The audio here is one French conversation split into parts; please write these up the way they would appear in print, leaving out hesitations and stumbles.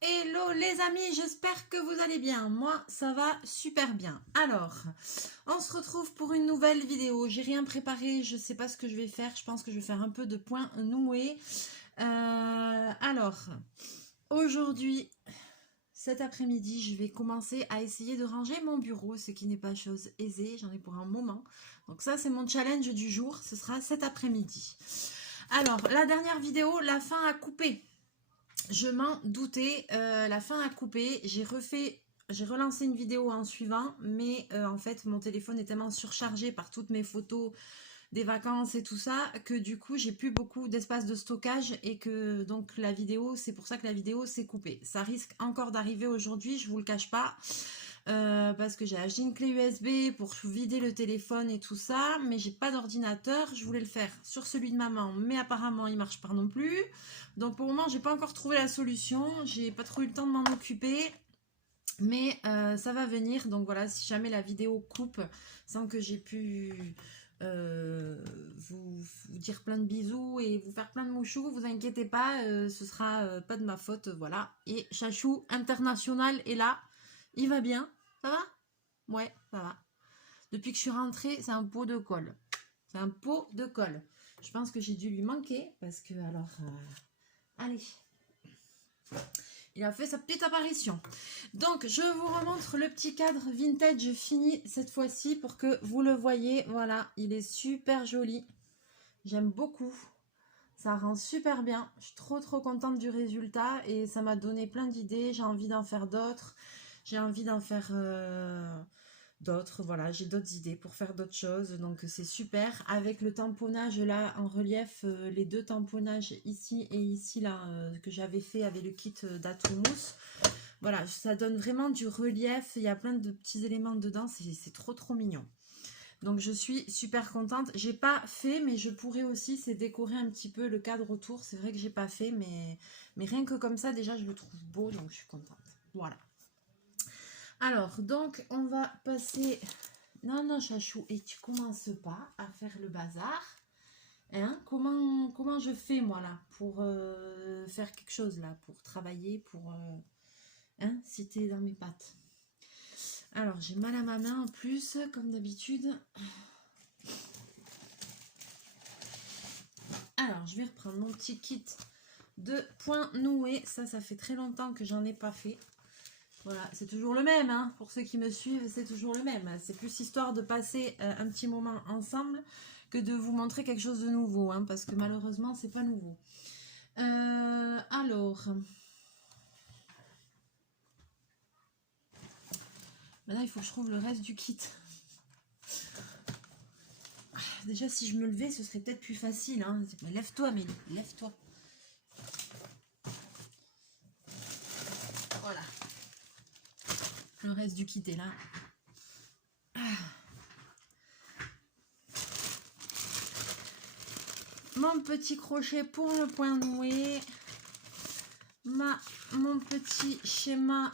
Hello les amis, j'espère que vous allez bien. Moi, ça va super bien. Alors, on se retrouve pour une nouvelle vidéo. J'ai rien préparé, je sais pas ce que je vais faire. Je pense que je vais faire un peu de points noués. Alors, aujourd'hui, cet après-midi, je vais commencer à essayer de ranger mon bureau, ce qui n'est pas chose aisée. J'en ai pour un moment. Donc ça, c'est mon challenge du jour. Ce sera cet après-midi. Alors, la dernière vidéo, la fin a coupé. Je m'en doutais, la fin a coupé, j'ai relancé une vidéo en suivant, mais en fait mon téléphone est tellement surchargé par toutes mes photos des vacances et tout ça, que du coup j'ai plus beaucoup d'espace de stockage et que donc la vidéo, c'est pour ça que la vidéo s'est coupée. Ça risque encore d'arriver aujourd'hui, je vous le cache pas. Parce que j'ai acheté une clé USB pour vider le téléphone et tout ça, mais j'ai pas d'ordinateur. Je voulais le faire sur celui de maman, mais apparemment il marche pas non plus. Donc pour le moment, j'ai pas encore trouvé la solution. J'ai pas trop eu le temps de m'en occuper, mais ça va venir. Donc voilà, si jamais la vidéo coupe sans que j'ai pu vous dire plein de bisous et vous faire plein de mouchous, vous inquiétez pas, ce sera pas de ma faute, voilà. Et Chachou International est là, il va bien, ça va? Ouais, ça va. Depuis que je suis rentrée, c'est un pot de colle. C'est un pot de colle. Je pense que j'ai dû lui manquer parce que alors, allez, il a fait sa petite apparition. Donc, je vous remontre le petit cadre vintage fini cette fois-ci pour que vous le voyez. Voilà, il est super joli. J'aime beaucoup. Ça rend super bien. Je suis trop contente du résultat et ça m'a donné plein d'idées. J'ai envie d'en faire d'autres. J'ai envie d'en faire d'autres. Voilà, j'ai d'autres idées pour faire d'autres choses. Donc c'est super. Avec le tamponnage là en relief, les deux tamponnages ici et ici là que j'avais fait avec le kit d'Atomos. Voilà, ça donne vraiment du relief. Il y a plein de petits éléments dedans. C'est trop mignon. Donc je suis super contente. J'ai pas fait, mais je pourrais aussi, c'est décorer un petit peu le cadre autour. C'est vrai que j'ai pas fait, mais rien que comme ça, déjà, je le trouve beau, donc je suis contente. Voilà. Alors, donc, on va passer... Non, Chachou, et tu commences pas à faire le bazar. Hein? Comment je fais, moi, là, pour faire quelque chose, là, pour travailler, pour... hein, si t'es dans mes pattes. Alors, j'ai mal à ma main, en plus, comme d'habitude. Alors, je vais reprendre mon petit kit de points noués. Ça fait très longtemps que j'en ai pas fait. Voilà, c'est toujours le même, hein. Pour ceux qui me suivent, c'est toujours le même. C'est plus histoire de passer un petit moment ensemble que de vous montrer quelque chose de nouveau, hein, parce que malheureusement, c'est pas nouveau. Alors, maintenant, il faut que je trouve le reste du kit. Déjà, si je me levais, ce serait peut-être plus facile. Hein. Mais lève-toi, Mélie, lève-toi. Voilà. Le reste du kit est là. Mon petit crochet pour le point noué. Mon petit schéma.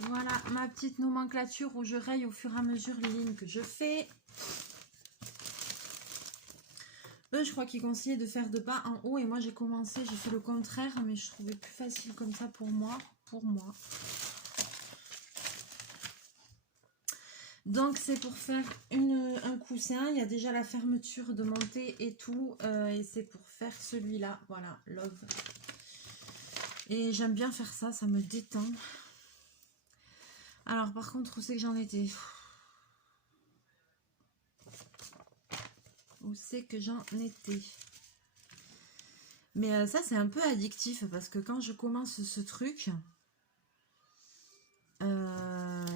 Voilà, ma petite nomenclature où je raye au fur et à mesure les lignes que je fais. Eux, je crois qu'ils conseillaient de faire de bas en haut et moi j'ai commencé, j'ai fait le contraire, mais je trouvais plus facile comme ça pour moi. Donc c'est pour faire un coussin, il y a déjà la fermeture de montée et tout, et c'est pour faire celui-là, voilà, Love. Et j'aime bien faire ça, ça me détend. Alors par contre, où c'est que j'en étais? Où c'est que j'en étais? Mais ça, c'est un peu addictif parce que quand je commence ce truc,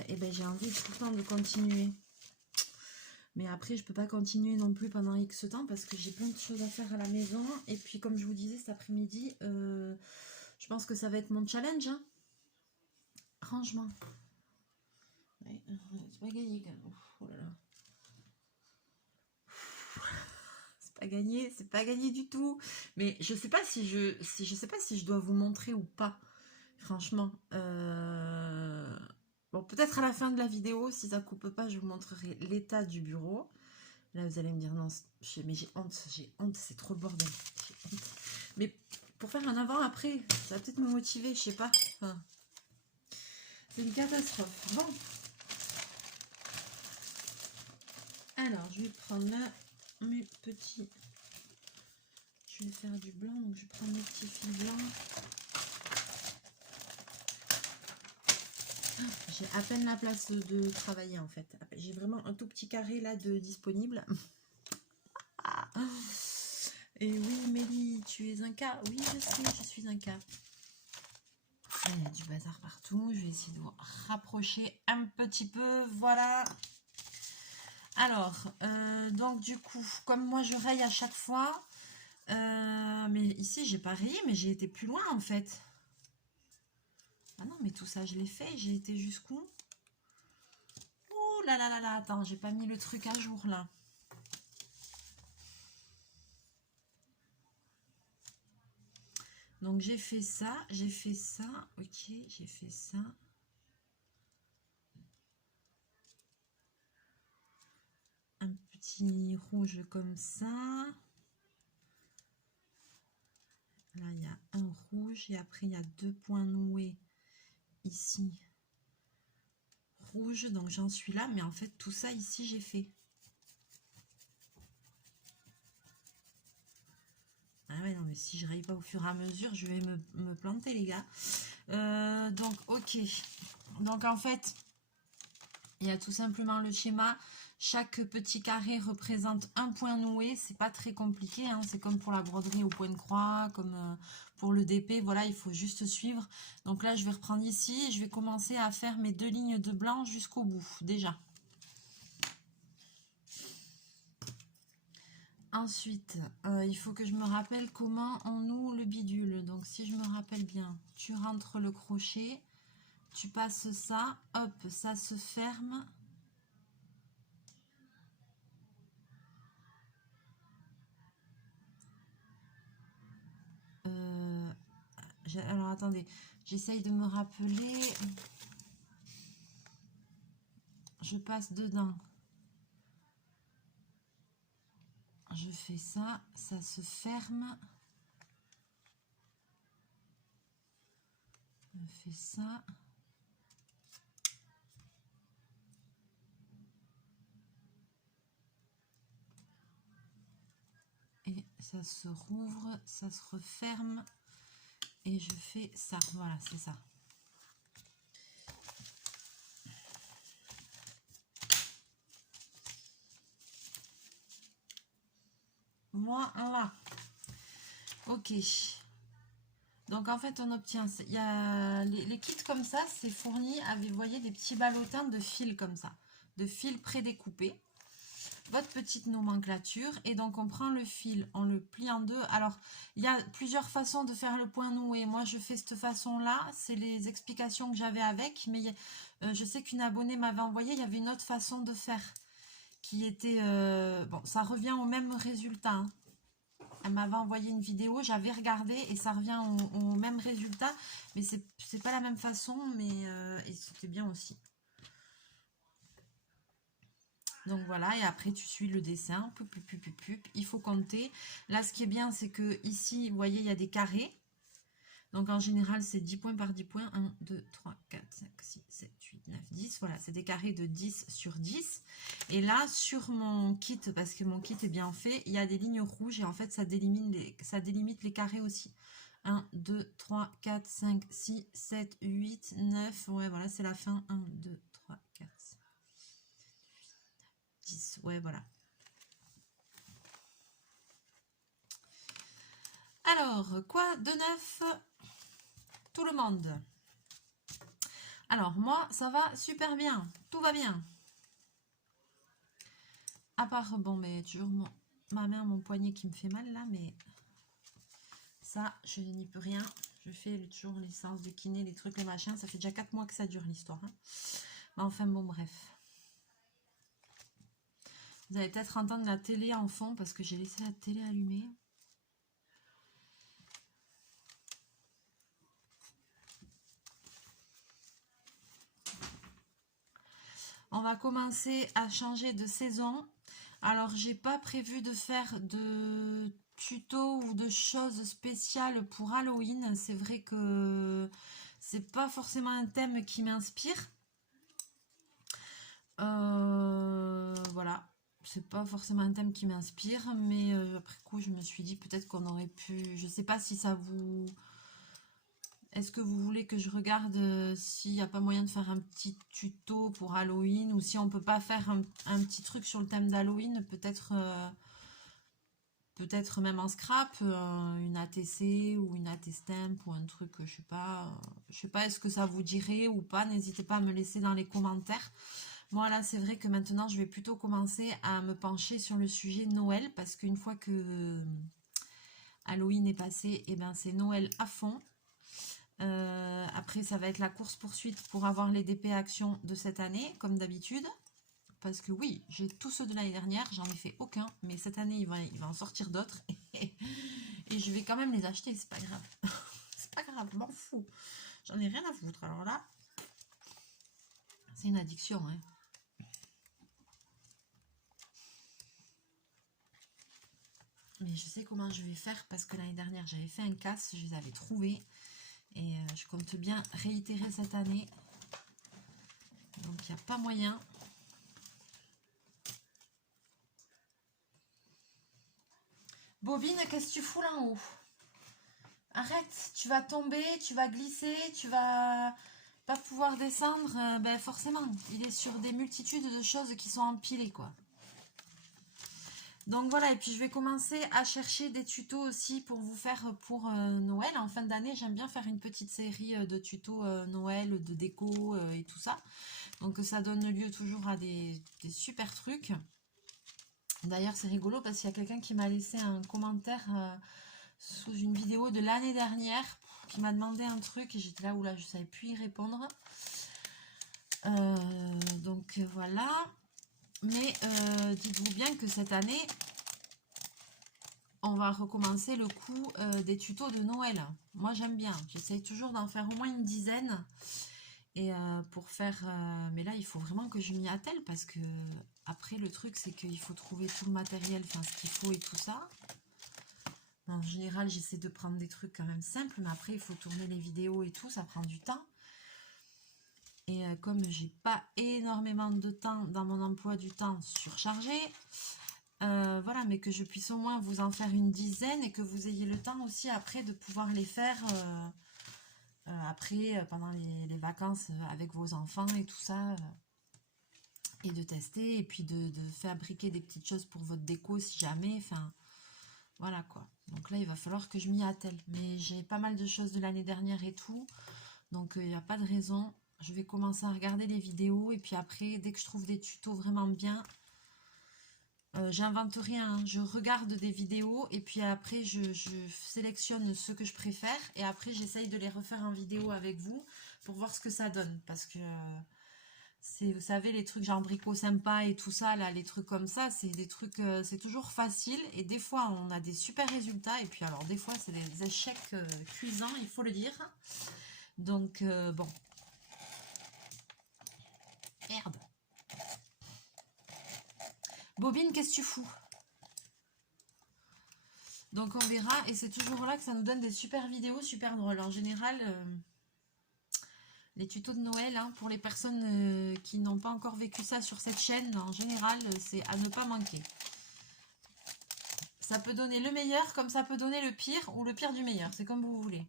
et ben j'ai envie tout le temps de continuer. Mais après, je peux pas continuer non plus pendant X temps parce que j'ai plein de choses à faire à la maison. Et puis, comme je vous disais cet après-midi, je pense que ça va être mon challenge. Hein. Rangement. Ouais, c'est pas gagné. Oh là là. C'est pas gagné du tout. Mais je sais pas si je sais pas si je dois vous montrer ou pas. Franchement. Bon, peut-être à la fin de la vidéo, si ça coupe pas, je vous montrerai l'état du bureau. Là, vous allez me dire non, mais j'ai honte, c'est trop le bordel. Mais pour faire un avant-après. Ça va peut-être me motiver, je sais pas. Enfin, c'est une catastrophe. Bon. Alors, je vais prendre là mes petits... Je vais faire du blanc, donc je prends mes petits fils blancs. J'ai à peine la place de travailler en fait. J'ai vraiment un tout petit carré là de disponible. Et oui, Mélie, tu es un cas. Oui, je suis un cas. Il y a du bazar partout. Je vais essayer de vous rapprocher un petit peu. Voilà. Alors, donc du coup, comme moi je raye à chaque fois, mais ici j'ai pas rayé, mais j'ai été plus loin en fait. Ah non, mais tout ça je l'ai fait. J'ai été jusqu'où? Ouh là là là là, attends, j'ai pas mis le truc à jour là. Donc j'ai fait ça, ok, j'ai fait ça. Un petit rouge comme ça. Là, il y a un rouge et après, il y a 2 points noués ici. Rouge, donc j'en suis là, mais en fait, tout ça ici, j'ai fait. Ah ouais, non, mais si je raye pas au fur et à mesure, je vais me planter, les gars. Donc, ok. Donc, en fait, il y a tout simplement le schéma. Chaque petit carré représente un point noué. C'est pas très compliqué, hein. C'est comme pour la broderie au point de croix, comme pour le DP. Voilà, il faut juste suivre. Donc là, je vais reprendre ici et je vais commencer à faire mes 2 lignes de blanc jusqu'au bout, déjà. Ensuite, il faut que je me rappelle comment on noue le bidule. Donc, si je me rappelle bien, tu rentres le crochet, tu passes ça, hop, ça se ferme. Alors, attendez, j'essaye de me rappeler. Je passe dedans. Je fais ça, ça se ferme. Je fais ça. Et ça se rouvre, ça se referme. Et je fais ça. Voilà, c'est ça. Voilà. Ok. Donc en fait, on obtient, il y a les kits comme ça, c'est fourni avec, vous voyez, des petits ballotins de fils comme ça, de fils prédécoupés. Votre petite nomenclature, et donc on prend le fil, on le plie en deux. Alors, il y a plusieurs façons de faire le point noué. Moi, je fais cette façon-là, c'est les explications que j'avais avec, mais je sais qu'une abonnée m'avait envoyé, il y avait une autre façon de faire, qui était, bon, ça revient au même résultat, hein. Elle m'avait envoyé une vidéo, j'avais regardé et ça revient au même résultat, mais c'est pas la même façon, mais et c'était bien aussi. Donc voilà, et après tu suis le dessin, il faut compter. Là, ce qui est bien, c'est que ici, vous voyez, il y a des carrés. Donc en général, c'est 10 points par 10 points. 1, 2, 3, 4, 5, 6, 7, 8, 9, 10. Voilà, c'est des carrés de 10 sur 10. Et là, sur mon kit, parce que mon kit est bien fait, il y a des lignes rouges et en fait, ça délimite les carrés aussi. 1, 2, 3, 4, 5, 6, 7, 8, 9. Ouais, voilà, c'est la fin. 1, 2, 3, 4, 10. Ouais, voilà. Alors, quoi de neuf, tout le monde? Alors, moi, ça va super bien. Tout va bien. À part, bon, mais toujours ma main, mon poignet qui me fait mal là, mais ça, je n'y peux rien. Je fais toujours les séances de kiné, les trucs, les machins. Ça fait déjà 4 mois que ça dure l'histoire, hein. Mais enfin, bon, bref. Vous allez peut-être entendre la télé en fond parce que j'ai laissé la télé allumée. On va commencer à changer de saison. Alors, j'ai pas prévu de faire de tutos ou de choses spéciales pour Halloween. C'est vrai que c'est pas forcément un thème qui m'inspire. Voilà, c'est pas forcément un thème qui m'inspire, mais après coup, je me suis dit peut-être qu'on aurait pu. Je sais pas si ça vous. Est-ce que vous voulez que je regarde s'il n'y a pas moyen de faire un petit tuto pour Halloween ou si on peut pas faire un petit truc sur le thème d'Halloween, peut-être même en scrap, une ATC ou une AT-Stamp ou un truc, je sais pas, est-ce que ça vous dirait ou pas, n'hésitez pas à me laisser dans les commentaires. Moi là, c'est vrai que maintenant, je vais plutôt commencer à me pencher sur le sujet Noël, parce qu'une fois que Halloween est passé, et ben c'est Noël à fond. Après, ça va être la course-poursuite pour avoir les DP actions de cette année, comme d'habitude. Parce que oui, j'ai tous ceux de l'année dernière, j'en ai fait aucun, mais cette année, il va en sortir d'autres. Et je vais quand même les acheter, c'est pas grave. C'est pas grave, je m'en fous. J'en ai rien à foutre. Alors là, c'est une addiction, hein. Mais je sais comment je vais faire parce que l'année dernière, j'avais fait un casse, je les avais trouvés. Et je compte bien réitérer cette année. Donc, il n'y a pas moyen. Bobine, qu'est-ce que tu fous là en haut? Arrête, tu vas tomber, tu vas glisser, tu vas pas pouvoir descendre. Ben forcément, il est sur des multitudes de choses qui sont empilées, quoi. Donc voilà, et puis je vais commencer à chercher des tutos aussi pour vous faire pour Noël. En fin d'année, j'aime bien faire une petite série de tutos Noël, de déco et tout ça. Donc ça donne lieu toujours à des super trucs. D'ailleurs, c'est rigolo parce qu'il y a quelqu'un qui m'a laissé un commentaire sous une vidéo de l'année dernière qui m'a demandé un truc et j'étais là où là je savais plus y répondre. Donc voilà. Mais dites-vous bien que cette année, on va recommencer le coup des tutos de Noël. Moi j'aime bien. J'essaye toujours d'en faire au moins une dizaine. Et pour faire... mais là, il faut vraiment que je m'y attelle parce que après, le truc, c'est qu'il faut trouver tout le matériel, enfin, ce qu'il faut et tout ça. En général, j'essaie de prendre des trucs quand même simples, mais après, il faut tourner les vidéos et tout, ça prend du temps. Et comme j'ai pas énormément de temps dans mon emploi du temps surchargé, voilà, mais que je puisse au moins vous en faire une dizaine et que vous ayez le temps aussi après de pouvoir les faire... après, pendant les vacances avec vos enfants et tout ça, et de tester, et puis de fabriquer des petites choses pour votre déco si jamais, enfin, voilà quoi. Donc là, il va falloir que je m'y attelle. Mais j'ai pas mal de choses de l'année dernière et tout, donc il n'y a pas de raison. Je vais commencer à regarder les vidéos, et puis après, dès que je trouve des tutos vraiment bien, j'invente rien, hein. Je regarde des vidéos et puis après je sélectionne ceux que je préfère et après j'essaye de les refaire en vidéo avec vous pour voir ce que ça donne parce que c'est, vous savez, les trucs genre brico sympa et tout ça là, les trucs comme ça, c'est des trucs, c'est toujours facile et des fois on a des super résultats et puis alors des fois c'est des échecs cuisants, il faut le dire. Donc bon, merde. Bobine, qu'est-ce que tu fous? Donc on verra, et c'est toujours là que ça nous donne des super vidéos, super drôles. En général, les tutos de Noël, hein, pour les personnes qui n'ont pas encore vécu ça sur cette chaîne, en général, c'est à ne pas manquer. Ça peut donner le meilleur, comme ça peut donner le pire, ou le pire du meilleur, c'est comme vous voulez.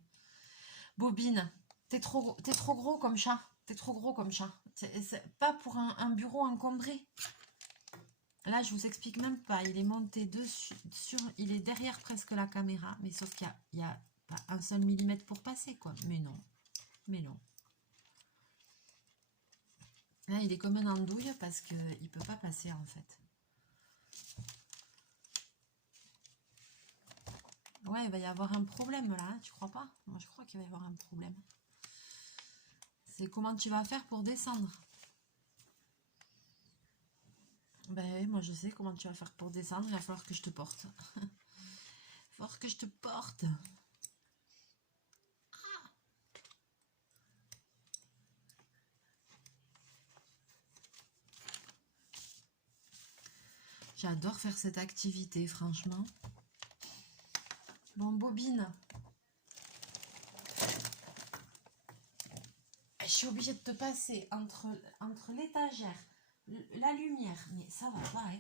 Bobine, t'es trop gros comme chat. T'es trop gros comme chat. C'est pas pour un bureau encombré. Là, je vous explique même pas. Il est monté dessus, il est derrière presque la caméra, mais sauf qu'il y a pas un seul millimètre pour passer, quoi. Mais non, mais non. Là, il est comme un andouille parce qu'il ne peut pas passer, en fait. Ouais, il va y avoir un problème, là. Hein, tu crois pas? Moi, je crois qu'il va y avoir un problème. C'est comment tu vas faire pour descendre? Ben, moi, je sais comment tu vas faire pour descendre. Il va falloir que je te porte. Il va falloir que je te porte. J'adore faire cette activité, franchement. Bon, bobine. Je suis obligée de te passer entre l'étagère, la lumière. Mais ça va pas, hein.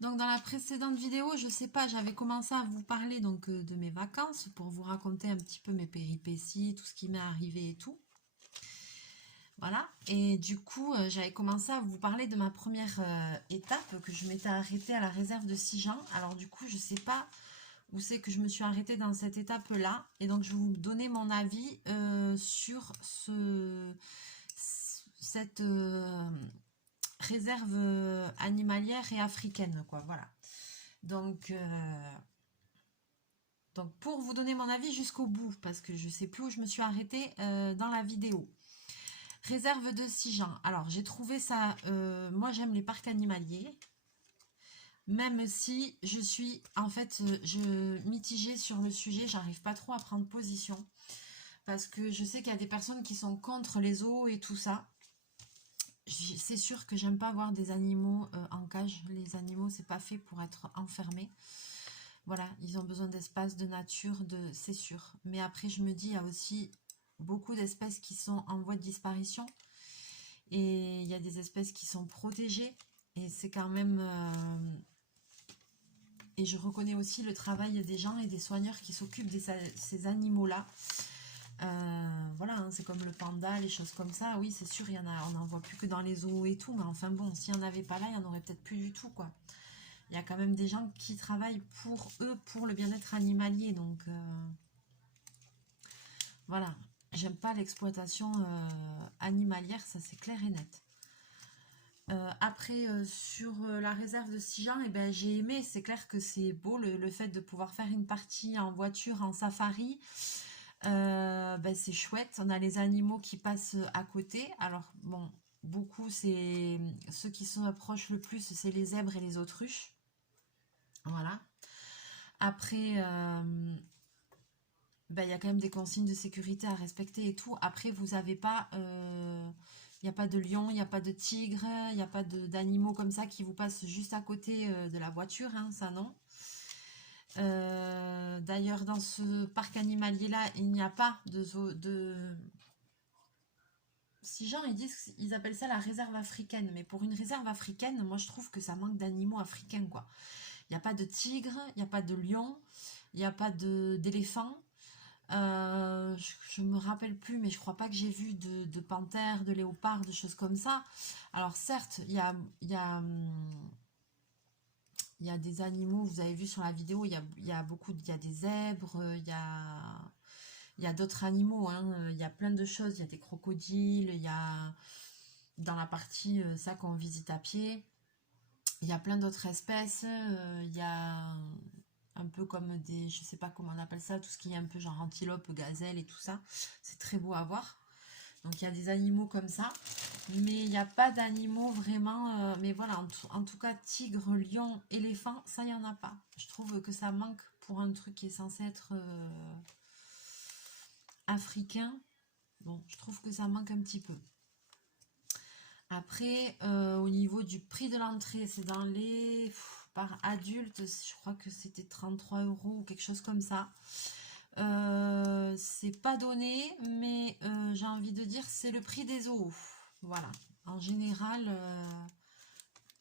Donc dans la précédente vidéo, je sais pas, j'avais commencé à vous parler donc de mes vacances pour vous raconter un petit peu mes péripéties, tout ce qui m'est arrivé et tout. Voilà, et du coup, j'avais commencé à vous parler de ma première étape, que je m'étais arrêtée à la réserve de Sijan. Alors du coup, je sais pas où c'est que je me suis arrêtée dans cette étape-là, et donc je vais vous donner mon avis sur cette réserve animalière et africaine, quoi, voilà. Donc pour vous donner mon avis jusqu'au bout, parce que je sais plus où je me suis arrêtée dans la vidéo. Réserve de Sijan. Alors, j'ai trouvé ça... moi, j'aime les parcs animaliers. Même si je suis, en fait, mitigée sur le sujet. J'arrive pas trop à prendre position. Parce que je sais qu'il y a des personnes qui sont contre les zoos et tout ça. C'est sûr que j'aime pas voir des animaux en cage. Les animaux, c'est pas fait pour être enfermés. Voilà, ils ont besoin d'espace, de nature, c'est sûr. Mais après, je me dis, il y a aussi beaucoup d'espèces qui sont en voie de disparition. Et il y a des espèces qui sont protégées. Et c'est quand même... et je reconnais aussi le travail des gens et des soigneurs qui s'occupent de ces animaux-là. Voilà, hein, c'est comme le panda, les choses comme ça. Oui, c'est sûr, il y en a, on n'en voit plus que dans les zoos et tout. Mais enfin bon, s'il n'y en avait pas là, il n'y en aurait peut-être plus du tout, quoi. Il y a quand même des gens qui travaillent pour eux, pour le bien-être animalier. Donc, voilà. J'aime pas l'exploitation animalière, ça c'est clair et net. Après, sur la réserve de Sijan, eh ben, j'ai aimé. C'est clair que c'est beau le fait de pouvoir faire une partie en voiture, en safari. Ben, c'est chouette. On a les animaux qui passent à côté. Alors, bon, beaucoup, c'est ceux qui s'en approchent le plus, c'est les zèbres et les autruches. Voilà. Après, ben, y a quand même des consignes de sécurité à respecter et tout. Après, vous n'avez pas... il n'y a pas de lion, il n'y a pas de tigre, il n'y a pas d'animaux comme ça qui vous passent juste à côté de la voiture, hein, ça non. D'ailleurs, dans ce parc animalier-là, il n'y a pas de... Si gens ils appellent ça la réserve africaine, mais pour une réserve africaine, moi je trouve que ça manque d'animaux africains, quoi. Il n'y a pas de tigre, il n'y a pas de lion, il n'y a pas d'éléphant. Je me rappelle plus, mais je crois pas que j'ai vu de panthères, de léopards, de choses comme ça. Alors certes, il y a des animaux, vous avez vu sur la vidéo, il y a il y a des zèbres, il y a d'autres animaux, hein, il y a plein de choses, il y a des crocodiles, il y a dans la partie ça qu'on visite à pied, il y a plein d'autres espèces, il y a un peu comme des, je sais pas comment on appelle ça, tout ce qui est un peu genre antilope, gazelle et tout ça, c'est très beau à voir. Donc il y a des animaux comme ça, mais il n'y a pas d'animaux vraiment, mais voilà, en tout cas, tigre, lion, éléphant, ça il n'y en a pas. Je trouve que ça manque pour un truc qui est censé être africain. Bon, je trouve que ça manque un petit peu. Après, au niveau du prix de l'entrée, c'est dans les... par adulte, je crois que c'était 33 € ou quelque chose comme ça. C'est pas donné, mais j'ai envie de dire c'est le prix des zoos. Voilà. En général,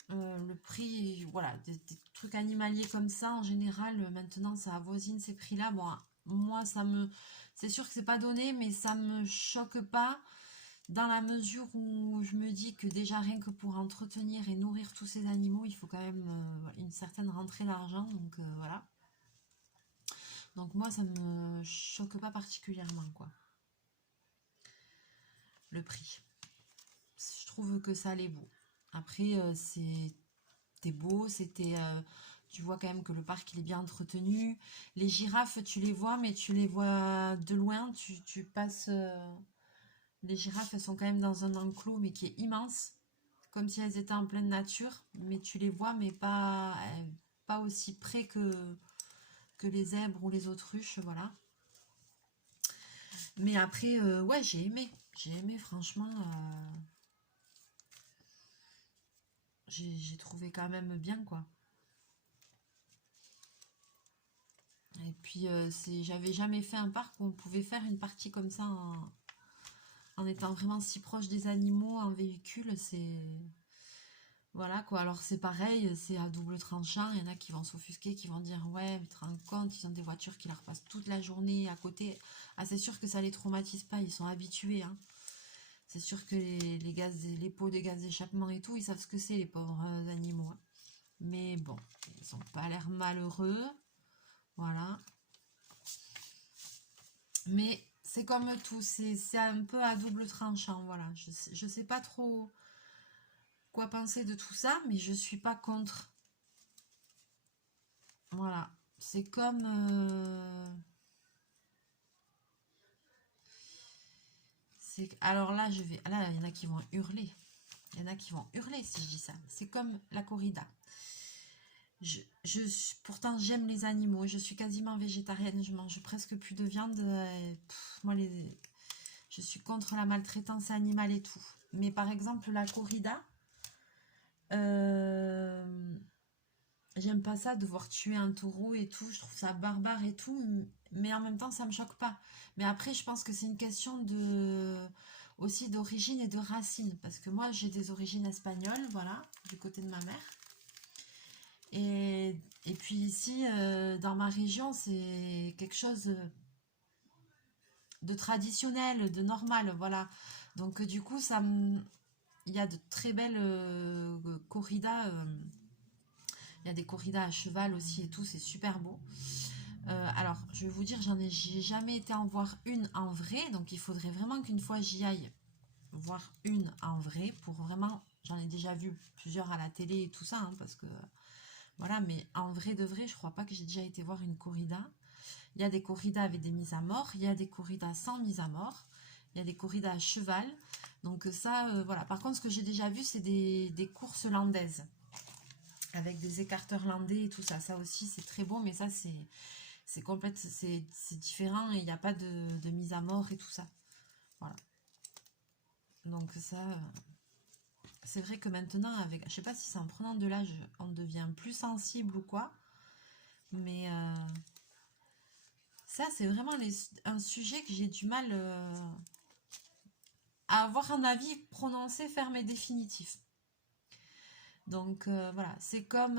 le prix, voilà, des trucs animaliers comme ça, en général, maintenant, ça avoisine ces prix-là. Bon, moi, c'est sûr que c'est pas donné, mais ça me choque pas dans la mesure où je me dis que déjà rien que pour entretenir et nourrir tous ces animaux, il faut quand même une certaine rentrée d'argent. Donc voilà. Donc moi, ça me choque pas particulièrement, quoi. Le prix. Je trouve que ça allait beau. Après, c'était beau, tu vois quand même que le parc il est bien entretenu. Les girafes, tu les vois, mais tu les vois de loin. Tu passes. Les girafes, elles sont quand même dans un enclos, mais qui est immense, comme si elles étaient en pleine nature. Mais tu les vois, mais pas aussi près que les zèbres ou les autruches, voilà. Mais après, ouais, j'ai aimé. J'ai aimé, franchement, j'ai trouvé quand même bien, quoi. Et puis, j'avais jamais fait un parc où on pouvait faire une partie comme ça en étant vraiment si proche des animaux en véhicule. C'est. Voilà quoi, alors c'est pareil, c'est à double tranchant, il y en a qui vont s'offusquer, qui vont dire ouais, mais tu te rends compte, ils ont des voitures qui leur passent toute la journée à côté. Ah c'est sûr que ça les traumatise pas, ils sont habitués, hein. C'est sûr que les gaz, les pots de gaz d'échappement et tout, ils savent ce que c'est les pauvres animaux, hein. Mais bon, ils ont pas l'air malheureux, voilà. Mais c'est comme tout, c'est un peu à double tranchant, voilà. Je sais pas trop quoi penser de tout ça, mais je suis pas contre. Voilà, c'est comme... alors là, là, il y en a qui vont hurler. Il y en a qui vont hurler si je dis ça. C'est comme la corrida. Pourtant, j'aime les animaux. Je suis quasiment végétarienne. Je mange presque plus de viande. Moi, je suis contre la maltraitance animale et tout. Mais par exemple, la corrida, euh, j'aime pas ça, devoir tuer un taureau et tout. Je trouve ça barbare et tout. Mais en même temps, ça me choque pas. Mais après, je pense que c'est une question aussi d'origine et de racines. Parce que moi, j'ai des origines espagnoles, voilà, du côté de ma mère. Et puis ici, dans ma région, c'est quelque chose de traditionnel, de normal, voilà. Donc, du coup, il y a de très belles corridas. Il y a des corridas à cheval aussi et tout, c'est super beau. Alors, je vais vous dire, j'ai jamais été en voir une en vrai, donc il faudrait vraiment qu'une fois j'y aille voir une en vrai pour vraiment. J'en ai déjà vu plusieurs à la télé et tout ça, hein, parce que voilà, mais en vrai de vrai, je crois pas que j'ai déjà été voir une corrida. Il y a des corridas avec des mises à mort, il y a des corridas sans mise à mort, il y a des corridas à cheval. Donc ça, voilà. Par contre, ce que j'ai déjà vu, c'est des courses landaises avec des écarteurs landais et tout ça. Ça aussi, c'est très beau, mais ça, c'est différent et il n'y a pas de mise à mort et tout ça. Voilà. Donc ça, c'est vrai que maintenant, je sais pas si c'est en prenant de l'âge, on devient plus sensible ou quoi, mais ça, c'est vraiment un sujet que j'ai du mal à avoir un avis prononcé, ferme et définitif. Donc voilà, c'est comme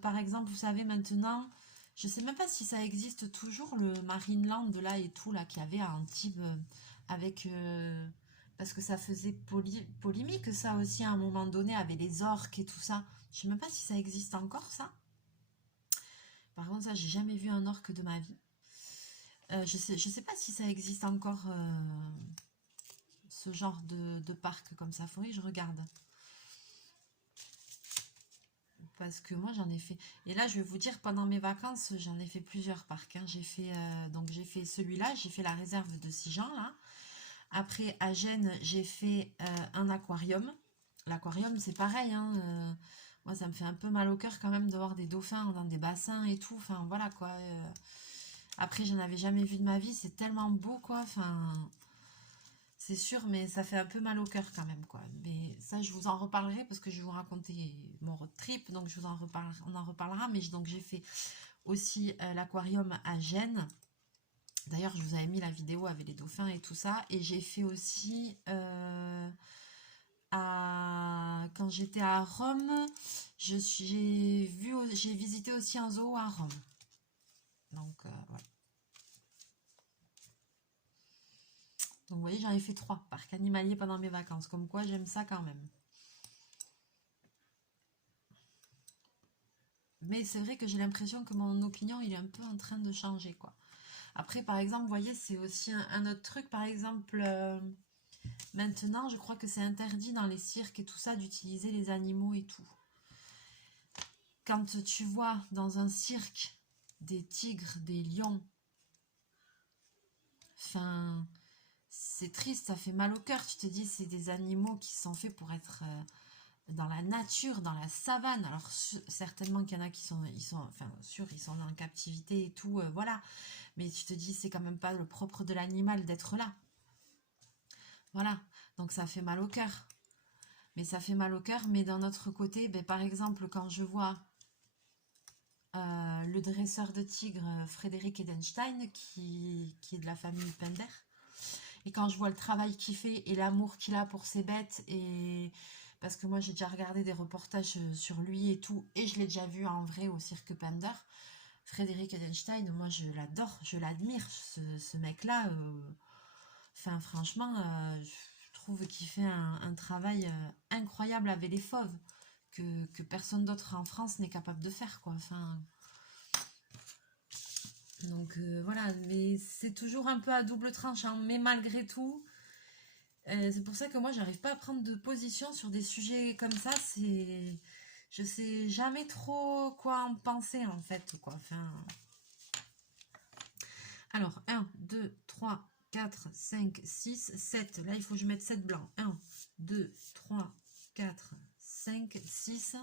par exemple, vous savez maintenant, je sais même pas si ça existe toujours le Marineland là et tout là qu'il y avait à Antibes avec parce que ça faisait polémique ça aussi à un moment donné avec les orques et tout ça. Je sais même pas si ça existe encore ça. Par contre ça j'ai jamais vu un orque de ma vie. Je sais pas si ça existe encore ce genre de parc comme ça. Faudrait que je regarde. Parce que moi j'en ai fait. Et là je vais vous dire, pendant mes vacances, j'en ai fait plusieurs parcs, hein. J'ai fait celui-là, j'ai fait la réserve de Sijan là. Après à Gênes, j'ai fait un aquarium. L'aquarium c'est pareil, hein, moi ça me fait un peu mal au cœur quand même de voir des dauphins dans des bassins et tout. Enfin voilà quoi. Après je n'avais jamais vu de ma vie, c'est tellement beau quoi. Enfin c'est sûr, mais ça fait un peu mal au cœur quand même, quoi. Mais ça, je vous en reparlerai parce que je vais vous raconter mon road trip, donc je vous en reparle, on en reparlera. Mais donc j'ai fait aussi l'aquarium à Gênes. D'ailleurs, je vous avais mis la vidéo avec les dauphins et tout ça. Et j'ai fait aussi quand j'étais à Rome, j'ai visité aussi un zoo à Rome. Donc voilà. Donc vous voyez, j'en ai fait 3 parcs animaliers pendant mes vacances. Comme quoi, j'aime ça quand même. Mais c'est vrai que j'ai l'impression que mon opinion, il est un peu en train de changer, quoi. Après, par exemple, vous voyez, c'est aussi un autre truc. Par exemple, maintenant, je crois que c'est interdit dans les cirques et tout ça d'utiliser les animaux et tout. Quand tu vois dans un cirque des tigres, des lions, enfin, c'est triste, ça fait mal au cœur. Tu te dis, c'est des animaux qui sont faits pour être dans la nature, dans la savane. Alors certainement qu'il y en a qui sont, enfin sûr, ils sont en captivité et tout, voilà. Mais tu te dis, c'est quand même pas le propre de l'animal d'être là. Voilà, donc ça fait mal au cœur. Mais ça fait mal au cœur, mais d'un autre côté, ben, par exemple, quand je vois le dresseur de tigres Frédéric Edenstein, qui est de la famille Pender, et quand je vois le travail qu'il fait et l'amour qu'il a pour ses bêtes, et parce que moi j'ai déjà regardé des reportages sur lui et tout, et je l'ai déjà vu en vrai au cirque Pender, Frédéric Edenstein, moi je l'adore, je l'admire, ce mec-là. Enfin, franchement, je trouve qu'il fait un travail incroyable avec les fauves que personne d'autre en France n'est capable de faire, quoi. Enfin, donc voilà, mais c'est toujours un peu à double tranchant. Mais malgré tout, c'est pour ça que moi, j'arrive pas à prendre de position sur des sujets comme ça. Je sais jamais trop quoi en penser en fait, quoi. Enfin, alors, 1, 2, 3, 4, 5, 6, 7. Là, il faut que je mette 7 blancs. 1, 2, 3, 4, 5, 6.